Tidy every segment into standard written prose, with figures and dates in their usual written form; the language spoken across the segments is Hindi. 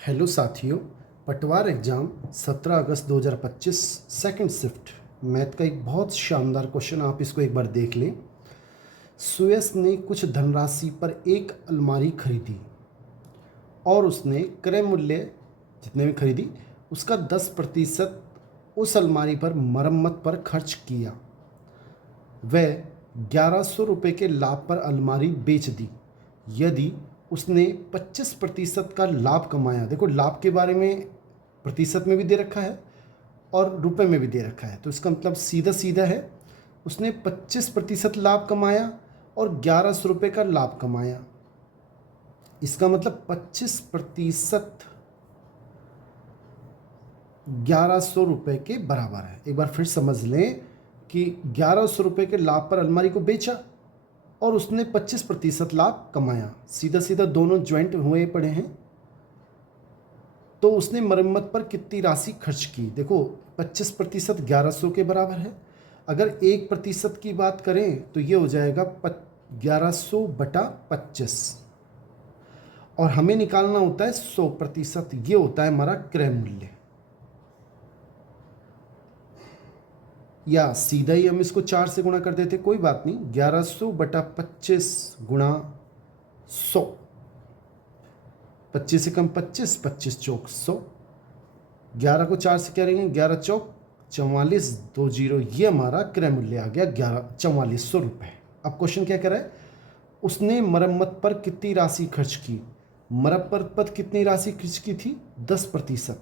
हेलो साथियों, पटवार एग्ज़ाम 17 अगस्त 2025 सेकंड शिफ्ट मैथ का एक बहुत शानदार क्वेश्चन। आप इसको एक बार देख लें। सुयस ने कुछ धनराशि पर एक अलमारी खरीदी और उसने क्रय मूल्य जितने में खरीदी उसका 10% उस अलमारी पर मरम्मत पर खर्च किया। वह 1100 रुपये के लाभ पर अलमारी बेच दी। यदि उसने 25% का लाभ कमाया, देखो लाभ के बारे में प्रतिशत में भी दे रखा है और रुपए में भी दे रखा है, तो इसका मतलब सीधा सीधा है। उसने 25% लाभ कमाया और 1100 रुपये का लाभ कमाया। इसका मतलब 25% 1100 रुपये के बराबर है। एक बार फिर समझ लें कि 1100 रुपये के लाभ पर अलमारी को बेचा और उसने 25% लाभ कमाया। सीधा सीधा दोनों ज्वाइंट हुए पड़े हैं। तो उसने मरम्मत पर कितनी राशि खर्च की? देखो 25% 1100 के बराबर है। अगर 1% की बात करें तो ये हो जाएगा 1100 बटा 25 और हमें निकालना होता है 100%। ये होता है हमारा क्रय मूल्य। या सीधा ही हम इसको 4 से गुणा कर देते, कोई बात नहीं। 1100 बटा 25 गुणा 100, 25 से कम 25, 25 चौक 100। 11 को 4 से क्या करेंगे? 11 चौक 44, 2 जीरो। ये हमारा क्रय मूल्य आ गया 4400 रुपये। अब क्वेश्चन क्या कर रहा है? उसने मरम्मत पर कितनी राशि खर्च की? मरम्मत पर कितनी राशि खर्च की थी? 10%।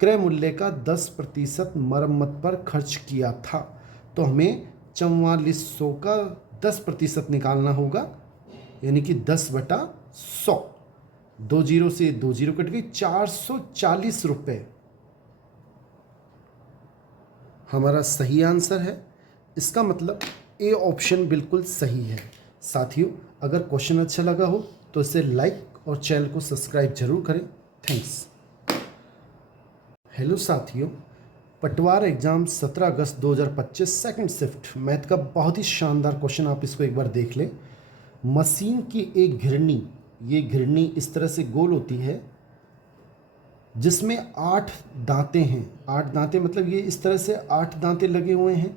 क्रय मूल्य का 10% मरम्मत पर खर्च किया था, तो हमें 4400 का 10% निकालना होगा, यानी कि 10 बटा 100। 2 जीरो से 2 जीरो कट गई, 440 रुपये हमारा सही आंसर है। इसका मतलब ए ऑप्शन बिल्कुल सही है। साथियों, अगर क्वेश्चन अच्छा लगा हो तो इसे लाइक और चैनल को सब्सक्राइब जरूर करें। थैंक्स। हेलो साथियों, पटवार एग्ज़ाम 17 अगस्त 2025 सेकंड शिफ्ट मैथ का बहुत ही शानदार क्वेश्चन। आप इसको एक बार देख लें। मशीन की एक घिरनी, ये घिरनी इस तरह से गोल होती है जिसमें 8 दांते हैं। 8 दांते मतलब ये इस तरह से 8 दांते लगे हुए हैं।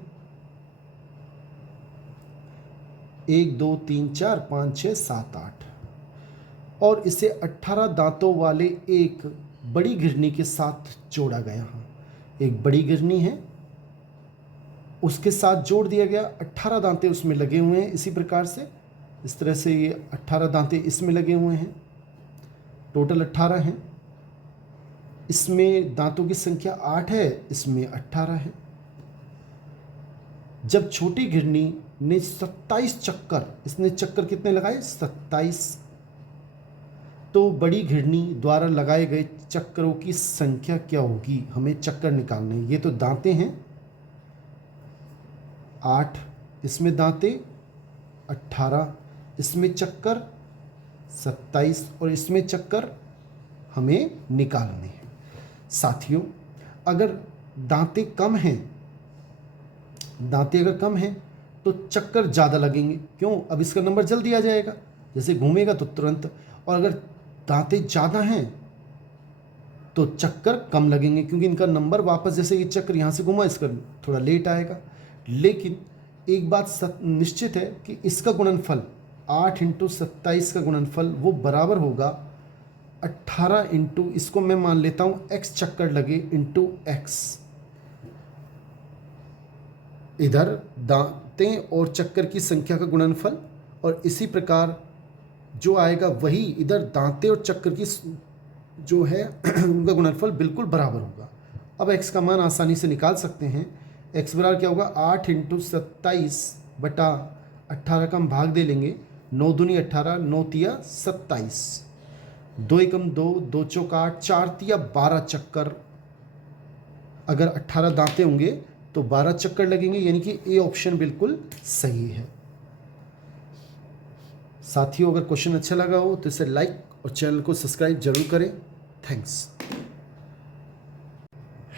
1 2 3 4 5 6 7 8 और इसे 18 दांतों वाले एक बड़ी घिरनी के साथ जोड़ा गया है। एक बड़ी घिरनी है, उसके साथ जोड़ दिया गया। 18 दांते उसमें लगे हुए हैं। इसी प्रकार से इस तरह से ये 18 दांते इसमें लगे हुए हैं। टोटल 18 हैं। इसमें दांतों की संख्या 8 है, इसमें 18 है। जब छोटी घिरनी ने 27 चक्कर, इसने चक्कर कितने लगाए? 27। तो बड़ी घिरनी द्वारा लगाए गए चक्करों की संख्या क्या होगी? हमें चक्कर निकालने। ये तो दांते हैं 8, इसमें दांते 18, इसमें चक्कर 27 और इसमें चक्कर हमें निकालने हैं। साथियों, अगर दांते कम हैं, दांते अगर कम हैं तो चक्कर ज़्यादा लगेंगे। क्यों? अब इसका नंबर जल्दी आ जाएगा, जैसे घूमेगा तो तुरंत। और अगर दांते ज़्यादा हैं तो चक्कर कम लगेंगे, क्योंकि इनका नंबर वापस, जैसे ये चक्कर यहाँ से घुमा, इसका थोड़ा लेट आएगा। लेकिन एक बात निश्चित है कि इसका गुणनफल 8 इंटू 27 का गुणनफल वो बराबर होगा 18 इंटू, इसको मैं मान लेता हूँ x चक्कर लगे इंटू x। इधर दांते और चक्कर की संख्या का गुणनफल, और इसी प्रकार जो आएगा वही इधर दांते और चक्कर की जो है उनका गुणनफल बिल्कुल बराबर होगा। अब x का मान आसानी से निकाल सकते हैं। x बराबर क्या होगा? 8 इंटू 27 बटा 18 का हम भाग दे लेंगे। 9 दूनी 18, 9 तिया 27, 2 एकम 2, 2 चौक 8, 4 तिया 12 चक्कर। अगर 18 दांते होंगे तो 12 चक्कर लगेंगे, यानी कि ए ऑप्शन बिल्कुल सही है। साथियों, अगर क्वेश्चन अच्छा लगा हो तो इसे लाइक और चैनल को सब्सक्राइब जरूर करें। थैंक्स।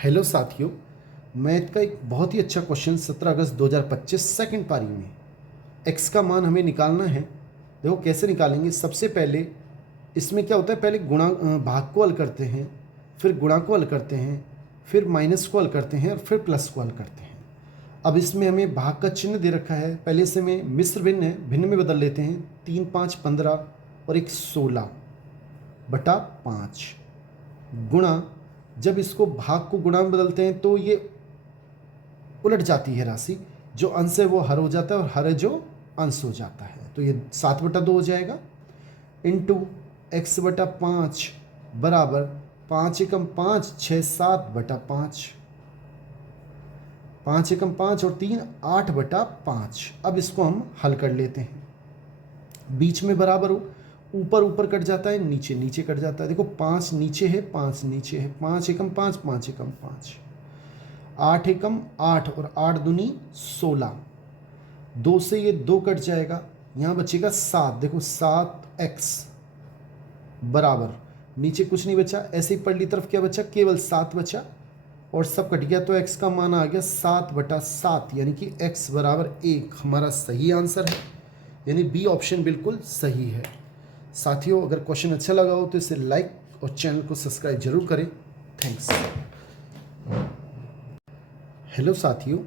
हेलो साथियों, मैथ का एक बहुत ही अच्छा क्वेश्चन 17 अगस्त 2025 सेकंड पारी में। x का मान हमें निकालना है। देखो कैसे निकालेंगे। सबसे पहले इसमें क्या होता है, पहले भाग को हल करते हैं, फिर गुणा को हल करते हैं, फिर माइनस को हल करते हैं और फिर प्लस को हल करते हैं। अब इसमें हमें भाग का चिन्ह दे रखा है, पहले से में मिश्र भिन्न है, भिन्न में बदल लेते हैं। 3 5 15 और एक 16 बटा 5 गुणा, जब इसको भाग को गुणा में बदलते हैं तो ये उलट जाती है राशि, जो अंश है वो हर हो जाता है और हर है जो अंश हो जाता है, तो ये 7/2 हो जाएगा। इंटू x बटा 5 बराबर 5 एकम 5 6 7/5, 5 एकम 5 और 3 8/5। अब इसको हम हल कर लेते हैं। बीच में बराबर हो, ऊपर ऊपर कट जाता है, नीचे नीचे कट जाता है। देखो 5 नीचे है, 5 नीचे है, 5 एकम 5 5 एकम 5, 8 एकम 8 और 8 दूनी 16। 2 से ये 2 कट जाएगा, यहाँ बचेगा 7। देखो 7x बराबर, नीचे कुछ नहीं बचा, ऐसे ही पहली तरफ क्या बचा, केवल 7 बचा और सब कट गया, तो x का मान आ गया 7/7, यानी कि x बराबर 1 हमारा सही आंसर है, यानी बी ऑप्शन बिल्कुल सही है। साथियों, अगर क्वेश्चन अच्छा लगा हो तो इसे लाइक और चैनल को सब्सक्राइब जरूर करें। थैंक्स। हेलो साथियों,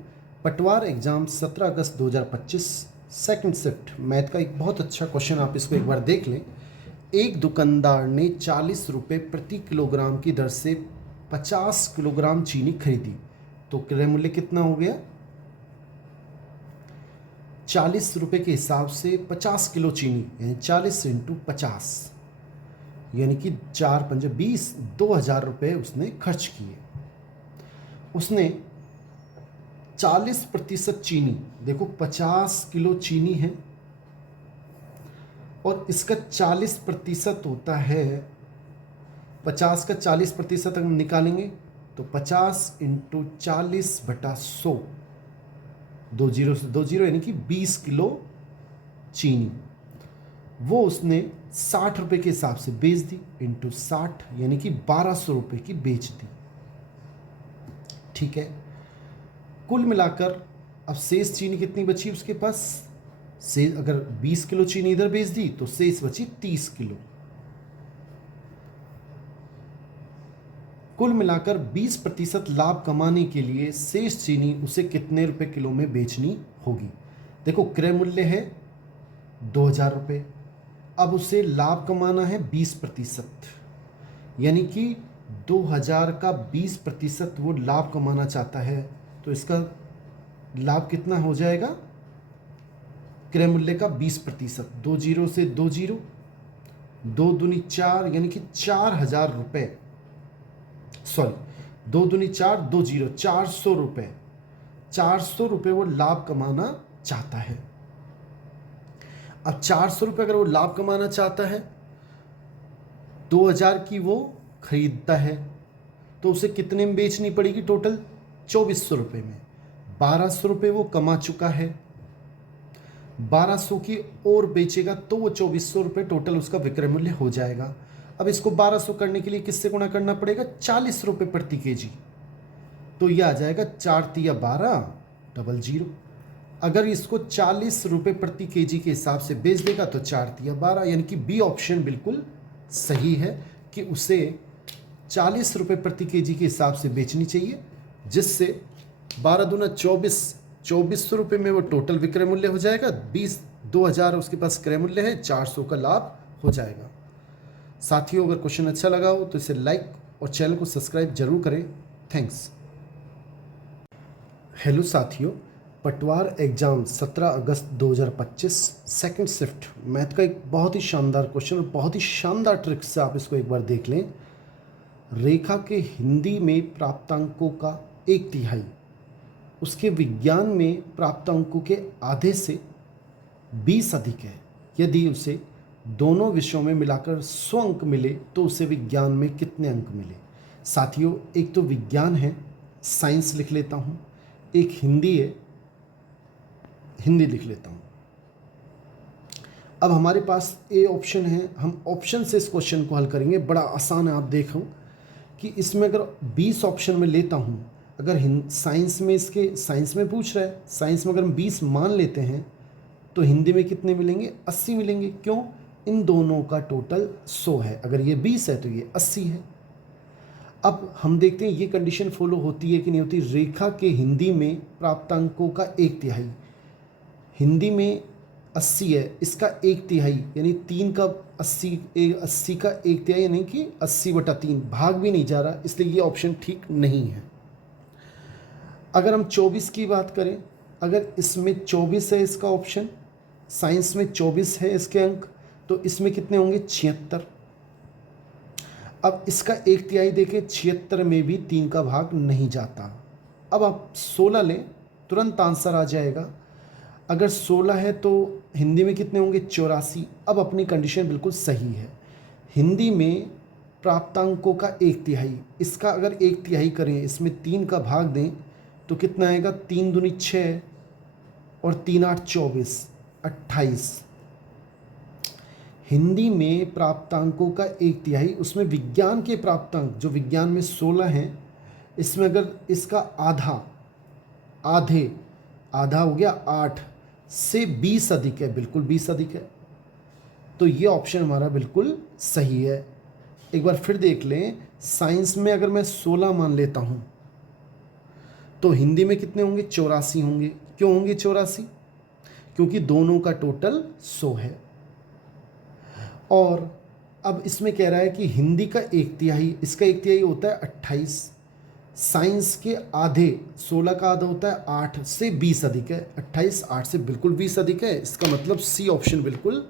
पटवार एग्जाम 17 अगस्त 2025 सेकंड शिफ्ट मैथ का एक बहुत अच्छा क्वेश्चन, आप इसको एक बार देख लें। एक दुकानदार ने 40 रुपये प्रति किलोग्राम की दर से 50 किलोग्राम चीनी खरीदी, तो क्रय मूल्य कितना हो गया? 40 रुपये के हिसाब से 50 किलो चीनी, यानी 40 × 50, यानी कि 4 पंजे 20, 2000 रुपये उसने खर्च किए। उसने 40% चीनी, देखो 50 किलो चीनी है और इसका 40% होता है, 50 का 40% अगर निकालेंगे तो 50 × 40/100, 2 जीरो से 2 जीरो, यानी कि 20 किलो चीनी वो उसने 60 रुपये के हिसाब से बेच दी, इंटू 60 यानी कि 1200 रुपये की बेच दी। ठीक है, कुल मिलाकर अब शेष चीनी कितनी बची उसके पास? से अगर 20 किलो चीनी इधर बेच दी तो शेष बची 30 किलो। कुल मिलाकर 20% लाभ कमाने के लिए शेष चीनी उसे कितने रुपए किलो में बेचनी होगी? देखो क्रय मूल्य है 2000 रुपये, अब उसे लाभ कमाना है 20%, यानी कि 2000 का 20% वो लाभ कमाना चाहता है, तो इसका लाभ कितना हो जाएगा? क्रय मूल्य का 20%, 2 जीरो से 2 जीरो, 2 दूनी 4, यानी कि 4000 रुपये, सॉरी 2 दूनी 4, 2 जीरो, 400 रुपये, 400 रुपये वो लाभ कमाना चाहता है। अब 400 रुपये अगर वो लाभ कमाना चाहता है, 2000 की वो खरीदता है, तो उसे कितने में बेचनी पड़ेगी? टोटल 2400 रुपये में। 1200 रुपये वो कमा चुका है, 1200 की और बेचेगा तो वो 2400 रुपये टोटल उसका विक्रय मूल्य हो जाएगा। अब इसको 1200 करने के लिए किससे गुणा करना पड़ेगा? 40 रुपये प्रति केजी, तो ये आ जाएगा 4 तिया 12 00। अगर इसको 40 रुपये प्रति केजी के हिसाब से बेच देगा तो 4 तिया 12, यानी कि बी ऑप्शन बिल्कुल सही है कि उसे 40 रुपये प्रति केजी के हिसाब से बेचनी चाहिए, जिससे 12 दूना 24, 2400 रुपये में वो टोटल विक्रय मूल्य हो जाएगा। 2000 उसके पास क्रय मूल्य है, 400 का लाभ हो जाएगा। साथियों, अगर क्वेश्चन अच्छा लगा हो तो इसे लाइक और चैनल को सब्सक्राइब जरूर करें। थैंक्स। हेलो साथियों, पटवार एग्जाम 17 अगस्त 2025 सेकंड शिफ्ट मैथ का एक बहुत ही शानदार क्वेश्चन और बहुत ही शानदार ट्रिक से आप इसको एक बार देख लें। रेखा के हिंदी में प्राप्त अंकों का 1/3 उसके विज्ञान में प्राप्त अंकों के आधे से 20 अधिक है। यदि उसे दोनों विषयों में मिलाकर 100 अंक मिले तो उसे विज्ञान में कितने अंक मिले? साथियों, एक तो विज्ञान है, साइंस लिख लेता हूँ, एक हिंदी है, हिंदी लिख लेता हूँ। अब हमारे पास ए ऑप्शन है, हम ऑप्शन से इस क्वेश्चन को हल करेंगे। बड़ा आसान है, आप देखो कि इसमें अगर 20 ऑप्शन में लेता हूँ, अगर साइंस में इसके साइंस में पूछ रहा है, साइंस में अगर हम 20 मान लेते हैं तो हिंदी में कितने मिलेंगे? 80 मिलेंगे। क्यों? इन दोनों का टोटल 100 है। अगर ये 20 है तो ये 80 है। अब हम देखते हैं ये कंडीशन फॉलो होती है कि नहीं होती। रेखा के हिंदी में प्राप्तांकों का 1/3, हिंदी में 80 है, इसका 1/3 यानी 3 का 80 का 1/3 यानी कि 80/3, भाग भी नहीं जा रहा, इसलिए ये ऑप्शन ठीक नहीं है। अगर हम 24 की बात करें, अगर इसमें 24 है इसका ऑप्शन, साइंस में 24 है इसके अंक, तो इसमें कितने होंगे 76। अब इसका 1/3 देखें, 76 में भी 3 का भाग नहीं जाता। अब आप 16 लें, तुरंत आंसर आ जाएगा। अगर 16 है तो हिंदी में कितने होंगे 84। अब अपनी कंडीशन बिल्कुल सही है। हिंदी में प्राप्तांकों का 1/3, इसका अगर 1/3 करें, इसमें 3 का भाग दें तो कितना आएगा, 3 दूनी 6 और 3 8 24, 28। हिंदी में प्राप्तांकों का 1/3, उसमें विज्ञान के प्राप्तांक जो विज्ञान में 16 हैं, इसमें अगर इसका आधा हो गया 8 से 20 अधिक है, बिल्कुल 20 अधिक है, तो ये ऑप्शन हमारा बिल्कुल सही है। एक बार फिर देख लें, साइंस में अगर मैं 16 मान लेता हूँ तो हिंदी में कितने होंगे 84 होंगे। क्यों होंगे 84? क्योंकि दोनों का टोटल 100 है। और अब इसमें कह रहा है कि हिंदी का 1/3, इसका 1/3 होता है 28, साइंस के आधे 16 का आधा होता है 8 से 20 अधिक है, 28 8 से बिल्कुल 20 अधिक है, इसका मतलब सी ऑप्शन बिल्कुल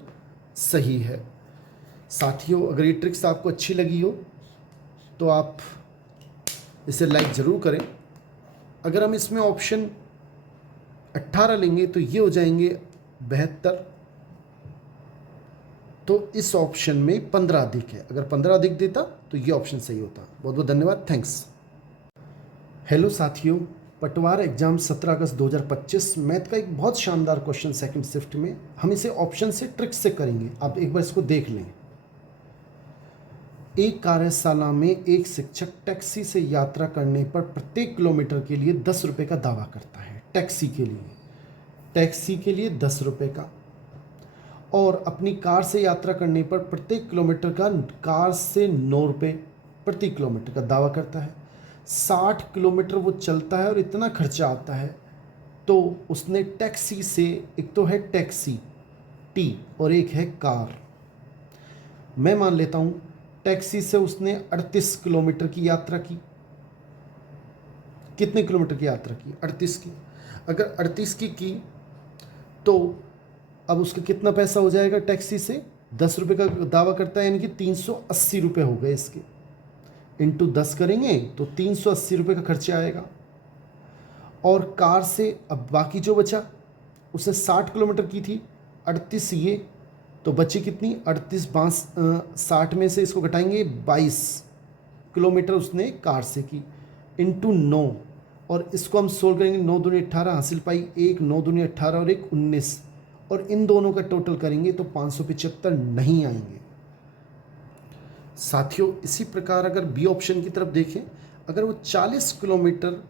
सही है। साथियों, अगर ये ट्रिक्स आपको अच्छी लगी हो तो आप इसे लाइक ज़रूर करें। अगर हम इसमें ऑप्शन 18 लेंगे तो ये हो जाएंगे 72, तो इस ऑप्शन में 15 अधिक है। अगर 15 अधिक देता तो ये ऑप्शन सही होता। बहुत बहुत धन्यवाद, थैंक्स। हेलो साथियों, पटवार एग्जाम 17 अगस्त 2025 मैथ का एक बहुत शानदार क्वेश्चन सेकंड शिफ्ट में, हम इसे ऑप्शन से ट्रिक्स से करेंगे। आप एक बार इसको देख लें। एक कार्यशाला में एक शिक्षक टैक्सी से यात्रा करने पर प्रत्येक किलोमीटर के लिए 10 रुपये का दावा करता है। टैक्सी के लिए 10 रुपये का, और अपनी कार से यात्रा करने पर प्रत्येक किलोमीटर का कार से 9 रुपये प्रति किलोमीटर का दावा करता है। 60 किलोमीटर वो चलता है और इतना खर्चा आता है, तो उसने टैक्सी से, एक तो है टैक्सी टी और एक है कार, मैं मान लेता हूँ टैक्सी से उसने 38 किलोमीटर की यात्रा की। कितने किलोमीटर की यात्रा की? 38 की। अगर 38 की तो अब उसका कितना पैसा हो जाएगा? टैक्सी से 10 रुपये का दावा करता है, यानी कि 380 रुपये हो गए इसके। इंटू 10 करेंगे तो 380 रुपये का खर्चा आएगा। और कार से अब बाकी जो बचा, उसने 60 किलोमीटर की थी, 38 ये, तो बची कितनी? 38 60 में से इसको घटाएंगे 22 किलोमीटर उसने कार से की, इंटू 9, और इसको हम सोल्व करेंगे। 9 दूनी 18 हासिल पाई 1, 9 दूनी 18 और 1 19, और इन दोनों का टोटल करेंगे तो 575 नहीं आएंगे। साथियों, इसी प्रकार अगर बी ऑप्शन की तरफ देखें, अगर वो 40 किलोमीटर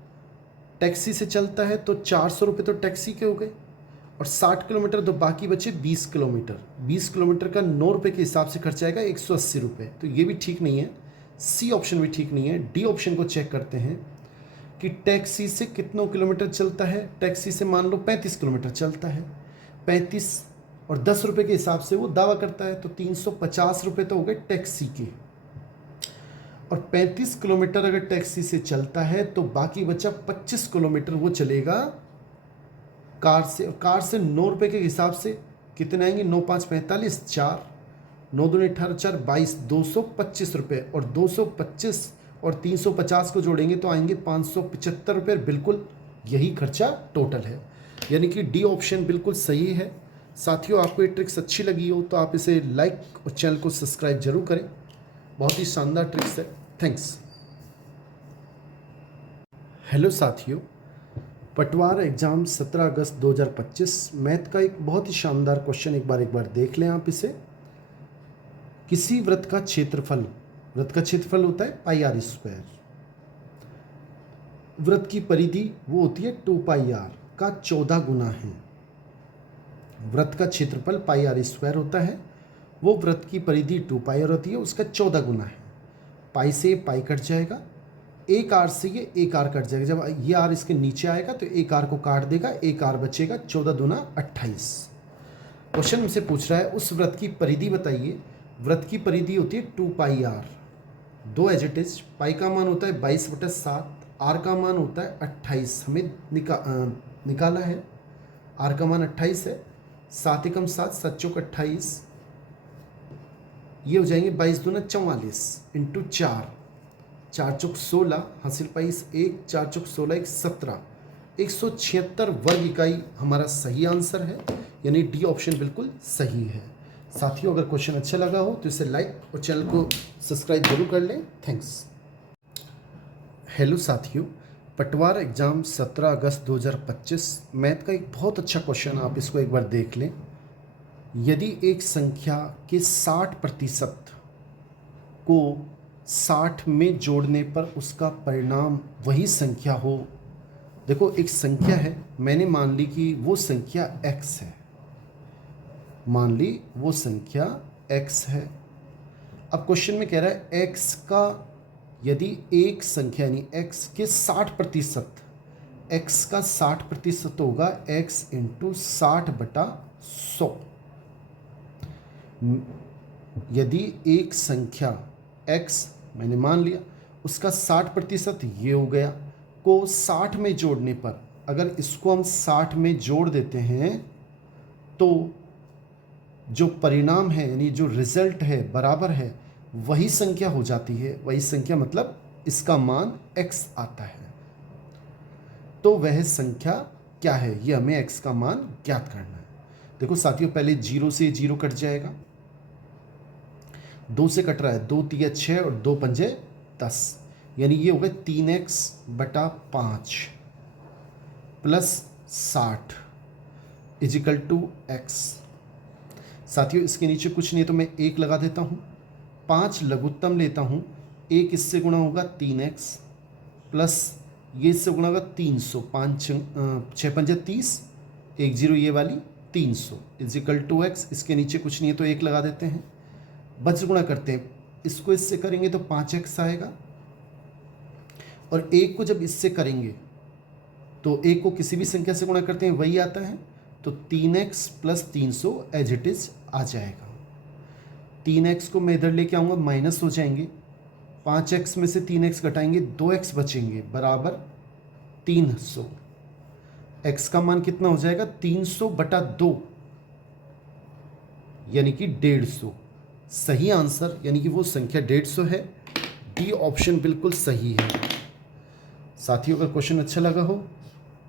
टैक्सी से चलता है तो 400 रुपये तो टैक्सी के हो गए, और 60 किलोमीटर तो बाकी बचे 20 किलोमीटर। 20 किलोमीटर का 9 रुपये के हिसाब से खर्चा आएगा 180 रुपये, तो ये भी ठीक नहीं है। सी ऑप्शन भी ठीक नहीं है। डी ऑप्शन को चेक करते हैं कि टैक्सी से कितनों किलोमीटर चलता है। टैक्सी से मान लो 35 किलोमीटर चलता है, 35 और 10 रुपये के हिसाब से वो दावा करता है, तो 350 रुपये तो हो गए टैक्सी के। और 35 किलोमीटर अगर टैक्सी से चलता है तो बाकी बचा 25 किलोमीटर वो चलेगा कार से। और कार से 9 रुपये के हिसाब से कितने आएंगे? 9 5 45, 4, 9 दूनी 18, 4 22, 225 रुपये, और 225 और 350 को जोड़ेंगे तो आएंगे 575 रुपये। बिल्कुल यही खर्चा टोटल है, यानी कि डी ऑप्शन बिल्कुल सही है। साथियों, आपको ये ट्रिक्स अच्छी लगी हो तो आप इसे लाइक और चैनल को सब्सक्राइब जरूर करें। बहुत ही शानदार ट्रिक्स है। थैंक्स। हेलो साथियों, पटवार एग्जाम 17 अगस्त 2025 मैथ का एक बहुत ही शानदार क्वेश्चन, एक बार देख लें आप इसे। किसी वृत्त का क्षेत्रफल होता है पाई आर स्क्वायर। वृत्त की परिधि वो होती है 2 पाई आर का 14 गुना है। वृत्त का क्षेत्रफल पाई आर स्क्वायर होता है वो वृत्त की परिधि 2 पाई आर होती है, उसका 14 गुना है। पाई से पाई कट जाएगा, एक आर से ये एक आर कट जाएगा। जब ये आर इसके नीचे आएगा तो एक आर को काट देगा, एक आर बचेगा, 14 दूना 28। क्वेश्चन हमसे पूछ रहा है उस वृत्त की परिधि बताइए। वृत्त की परिधि होती है 2 पाई आर, दो एज इट इज। पाई का मान होता है 22/7, आर का मान होता है 28, हमें निकाला है। आर का मान 28 है, 7 एकम 7, 7 चौक 28, ये हो जाएंगे 22 दूना 44 इंटू 4, 4 चौक 16, हासिल पाई 1, 4 चौक 16 1 17, 176 वर्ग इकाई हमारा सही आंसर है, यानी डी ऑप्शन बिल्कुल सही है। साथियों, अगर क्वेश्चन अच्छा लगा हो तो इसे लाइक और चैनल को सब्सक्राइब जरूर कर लें। थैंक्स। हेलो साथियों, पटवार एग्ज़ाम 17 अगस्त 2025 मैथ का एक बहुत अच्छा क्वेश्चन, आप इसको एक बार देख लें। यदि एक संख्या के 60% को 60 में जोड़ने पर उसका परिणाम वही संख्या हो। देखो, एक संख्या है, मैंने मान ली कि वो संख्या x है, मान ली वो संख्या x है। अब क्वेश्चन में कह रहा है x का, यदि एक संख्या यानी x के 60%, x का 60% होगा x इंटू 60/100। यदि एक संख्या x मैंने मान लिया, उसका 60% ये हो गया, को 60 में जोड़ने पर, अगर इसको हम 60 में जोड़ देते हैं तो जो परिणाम है यानी जो रिजल्ट है बराबर है वही संख्या हो जाती है। वही संख्या मतलब इसका मान x आता है। तो वह संख्या क्या है, ये हमें x का मान ज्ञात करना है। देखो साथियों, पहले 0 से 0 कट जाएगा, 2 से कट रहा है, 2 तिया 6 और 2 पंजे 10, यानी ये हो गया 3x/5 plus 60 is equal to x। साथियों, इसके नीचे कुछ नहीं है तो मैं 1 लगा देता हूँ। 5 लघुत्तम लेता हूँ, 1 इससे गुणा होगा 3x प्लस ये इससे गुणा होगा 300, 6 पंजे 30, 1 0 ये वाली 300 इजिकल टू x। इसके नीचे कुछ नहीं है तो 1 लगा देते हैं। बच गुणा करते हैं, इसको इससे करेंगे तो 5x आएगा, और 1 को जब इससे करेंगे तो 1 को किसी भी संख्या से गुणा करते हैं वही आता है, तो 3x plus 300 as it is आ जाएगा। 3x को मैं इधर लेके आऊँगा, माइनस हो जाएंगे, 5x में से 3x घटाएंगे, 2x बचेंगे बराबर 300। x का मान कितना हो जाएगा 300/2, यानी कि 150। सही आंसर यानी कि वो संख्या 150 है। डी ऑप्शन बिल्कुल सही है। साथियों, अगर क्वेश्चन अच्छा लगा हो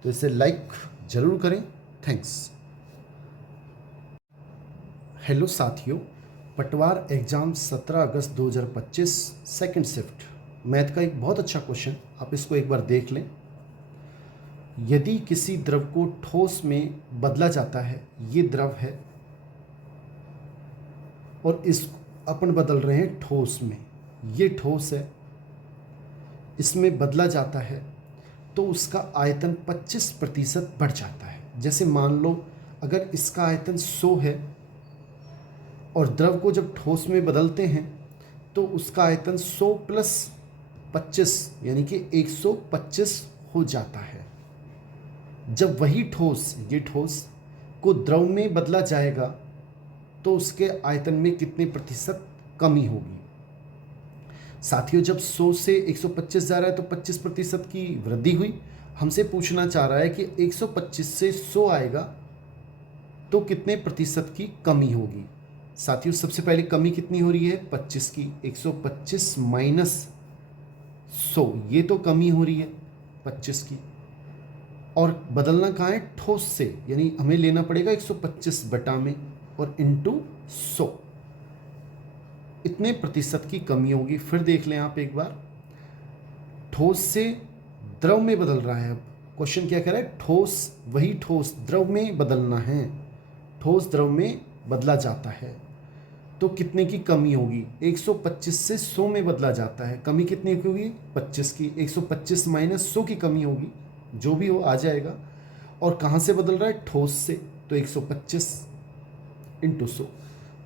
तो इसे लाइक जरूर करें। थैंक्स। हेलो साथियों, पटवार एग्ज़ाम 17 अगस्त 2025 सेकंड शिफ्ट मैथ का एक बहुत अच्छा क्वेश्चन, आप इसको एक बार देख लें। यदि किसी द्रव को ठोस में बदला जाता है, ये द्रव है और इस अपन बदल रहे हैं ठोस में, ये ठोस है, इसमें बदला जाता है तो उसका आयतन 25% बढ़ जाता है। जैसे मान लो अगर इसका आयतन 100 है और द्रव को जब ठोस में बदलते हैं तो उसका आयतन 100 प्लस 25 यानी कि 125 हो जाता है। जब वही ठोस, ये ठोस को द्रव में बदला जाएगा तो उसके आयतन में कितने प्रतिशत कमी होगी। साथियों, जब 100 से 125 जा रहा है तो 25% की वृद्धि हुई। हमसे पूछना चाह रहा है कि 125 से 100 आएगा तो कितने प्रतिशत की कमी होगी। साथियों, सबसे पहले कमी कितनी हो रही है 25 की, 125 माइनस 100, ये तो कमी हो रही है 25 की। और बदलना कहाँ है ठोस से, यानी हमें लेना पड़ेगा 125 बटा में और इंटू 100, इतने प्रतिशत की कमी होगी। फिर देख लें आप एक बार, ठोस से द्रव में बदल रहा है। अब क्वेश्चन क्या कह रहा है, ठोस, वही ठोस द्रव में बदलना है, ठोस द्रव में बदला जाता है तो कितने की कमी होगी। 125 से 100 में बदला जाता है, कमी कितनी की होगी 25 की, 125 माइनस 100 की कमी होगी, जो भी हो आ जाएगा। और कहाँ से बदल रहा है ठोस से, तो 125 इंटू 100,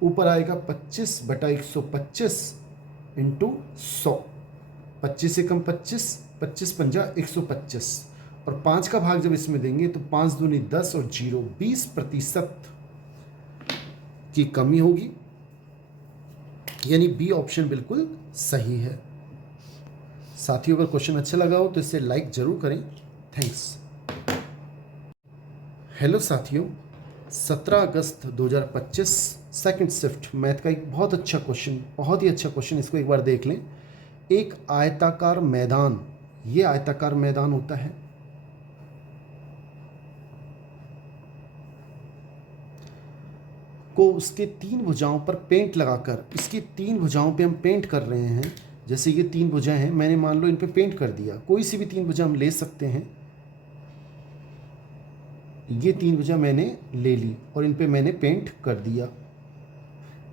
ऊपर आएगा 25/125 इंटू 100। 25 से कम 25, 25 पंजा 125, और 5 का भाग जब इसमें देंगे तो 5 दूनी 10 और 0 20% की कमी होगी, यानी बी ऑप्शन बिल्कुल सही है। साथियों, अगर क्वेश्चन अच्छा लगा हो तो इसे लाइक जरूर करें। थैंक्स। हेलो साथियों, 17 अगस्त 2025 सेकंड शिफ्ट मैथ का एक बहुत अच्छा क्वेश्चन, बहुत ही अच्छा क्वेश्चन, इसको एक बार देख लें। एक आयताकार मैदान, ये आयताकार मैदान होता है, को उसके 3 भुजाओं पर पेंट लगाकर, इसकी 3 भुजाओं पे हम पेंट कर रहे हैं। जैसे ये 3 भुजाएं हैं, मैंने मान लो इन पे पेंट कर दिया, कोई सी भी 3 भुजा हम ले सकते हैं। ये 3 भुजा मैंने ले ली और इन पे मैंने पेंट कर दिया,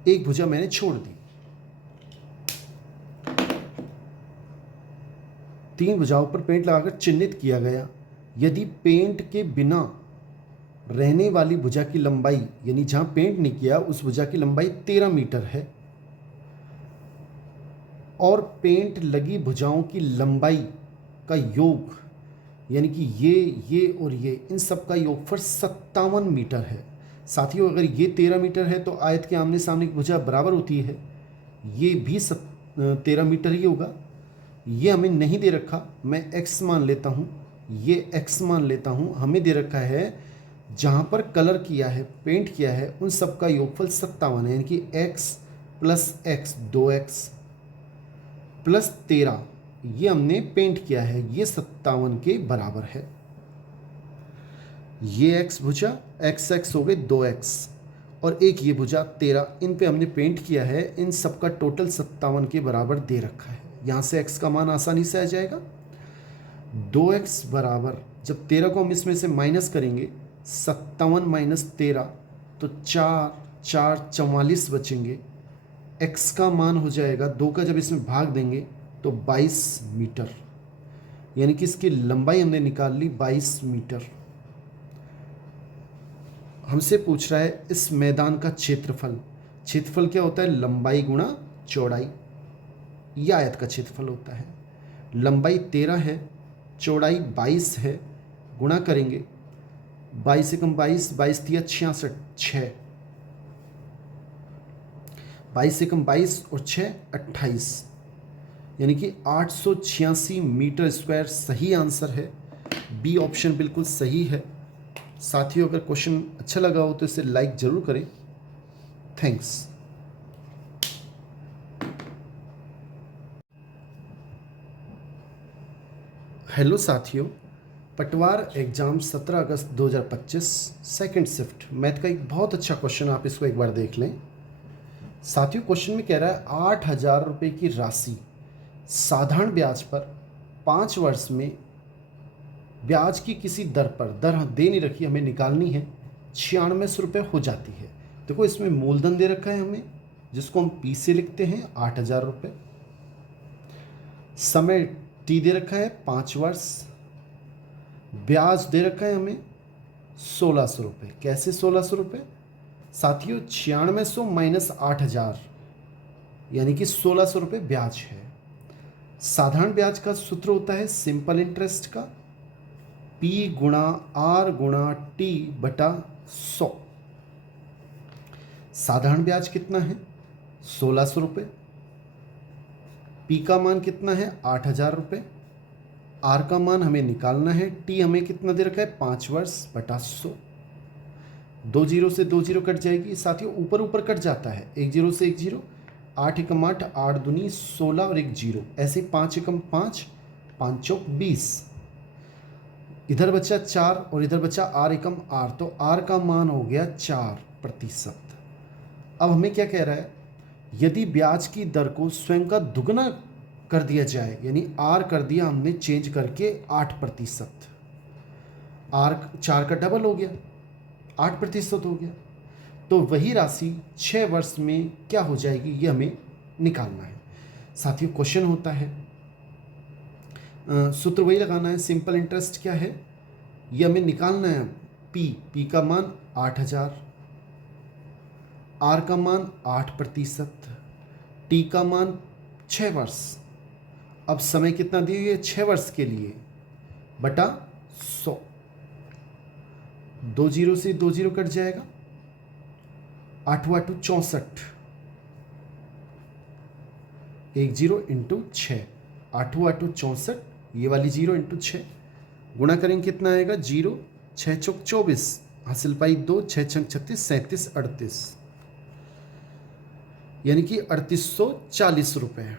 एक भुजा मैंने छोड़ दी। 3 भुजाओं पर पेंट लगाकर चिन्हित किया गया। यदि पेंट के बिना रहने वाली भुजा की लंबाई, यानी जहां पेंट नहीं किया उस भुजा की लंबाई 13 मीटर है, और पेंट लगी भुजाओं की लंबाई का योग, यानी कि ये और ये, इन सब का योगफल 57 मीटर है। साथियों, अगर ये 13 मीटर है तो आयत के आमने सामने की भुजा बराबर होती है, ये भी 13 मीटर ही होगा। ये हमें नहीं दे रखा, मैं x मान लेता हूँ, ये x मान लेता हूँ। हमें दे रखा है जहाँ पर कलर किया है, पेंट किया है, उन सब का योगफल 57 है, यानी कि x plus x 2x plus 13, ये हमने पेंट किया है, ये 57 के बराबर है। ये x भुजा x हो गए 2x, और एक ये भुजा 13, इन पे हमने पेंट किया है, इन सब का टोटल 57 के बराबर दे रखा है। यहाँ से x का मान आसानी से आ जाएगा। 2x बराबर, जब 13 को हम इसमें से माइनस करेंगे, 57 माइनस 13 तो 4 4 44 बचेंगे। x का मान हो जाएगा, 2 का जब इसमें भाग देंगे तो 22 मीटर, यानी कि इसकी लंबाई हमने निकाल ली 22 मीटर। हमसे पूछ रहा है इस मैदान का क्षेत्रफल। क्षेत्रफल क्या होता है? लंबाई गुणा चौड़ाई, यह आयत का क्षेत्रफल होता है। लंबाई 13 है, चौड़ाई 22 है, गुणा करेंगे 22 से कम 22, 22 दिया 66, 6, 22 से कम 22 और 6 28, यानी कि 886 मीटर स्क्वायर सही आंसर है। बी ऑप्शन बिल्कुल सही है। साथियों, अगर क्वेश्चन अच्छा लगा हो तो इसे लाइक जरूर करें। थैंक्स। हेलो साथियों, पटवार एग्जाम 17 अगस्त 2025 सेकंड शिफ्ट मैथ का एक बहुत अच्छा क्वेश्चन, आप इसको एक बार देख लें। साथियों, क्वेश्चन में कह रहा है 8,000 रुपये की राशि साधारण ब्याज पर 5 वर्ष में ब्याज की किसी दर पर, दर दे नहीं रखी, हमें निकालनी है, 9600 रुपये हो जाती है। देखो, इसमें मूलधन दे रखा है हमें, जिसको हम पी से लिखते हैं 8,000 रुपये। समय टी दे रखा है 5 वर्ष। ब्याज दे रखा है हमें 1600 रुपये। कैसे 1600 रुपये? साथियों, 9600 माइनस 8,000, यानी कि 1600 रुपये ब्याज है। साधारण ब्याज का सूत्र होता है सिंपल इंटरेस्ट का, P गुणा R गुणा T बटा 100। साधारण ब्याज कितना है? 1600 रुपये। P का मान कितना है? 8,000 रुपये। R का मान हमें निकालना है, T हमें कितना दे रखा है? 5 वर्ष बटा 100। 2 जीरो से 2 जीरो कट जाएगी साथियों, ऊपर ऊपर कट जाता है, 1 जीरो से 1 जीरो, 8 एकम 8, 8 दूनी 16 और 1 जीरो, ऐसे 5 एकम 5, 5 चौक 20, इधर बचा 4 और इधर बचा R एकम R, तो R का मान हो गया 4%। अब हमें क्या कह रहा है? यदि ब्याज की दर को स्वयं का दुगना कर दिया जाए, यानी R कर दिया हमने चेंज करके 8%, R 4 का डबल हो गया, 8% हो गया, तो वही राशि 6 वर्ष में क्या हो जाएगी, ये हमें निकालना है। साथियों, क्वेश्चन होता है, सूत्र वही लगाना है, सिंपल इंटरेस्ट क्या है ये हमें निकालना है। P का मान 8,000, आर का मान 8%, टी का मान 6 वर्ष। अब समय कितना दिए गए? 6 वर्ष के लिए, बटा 100। 2 जीरो से 2 जीरो कट जाएगा, 8×8 = 64, 1 जीरो इंटू 6, 8×8 = 64, ये वाली 0 इंटू 6 गुणा करेंगे कितना आएगा? 0, 6 चौक 24, हासिल पाई 2, 6 छंग 36, 37, 38, यानी कि 3840 रुपये।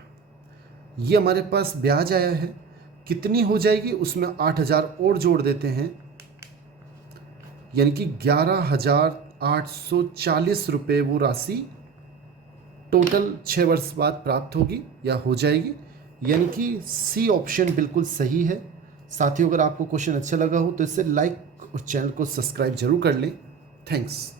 ये हमारे पास ब्याज आया है। कितनी हो जाएगी? उसमें 8000 और जोड़ देते हैं, यानी कि 11840 रुपये वो राशि टोटल 6 वर्ष बाद प्राप्त होगी या हो जाएगी, यानी कि सी ऑप्शन बिल्कुल सही है। साथियों, अगर आपको क्वेश्चन अच्छा लगा हो तो इसे लाइक और चैनल को सब्सक्राइब जरूर कर लें। थैंक्स।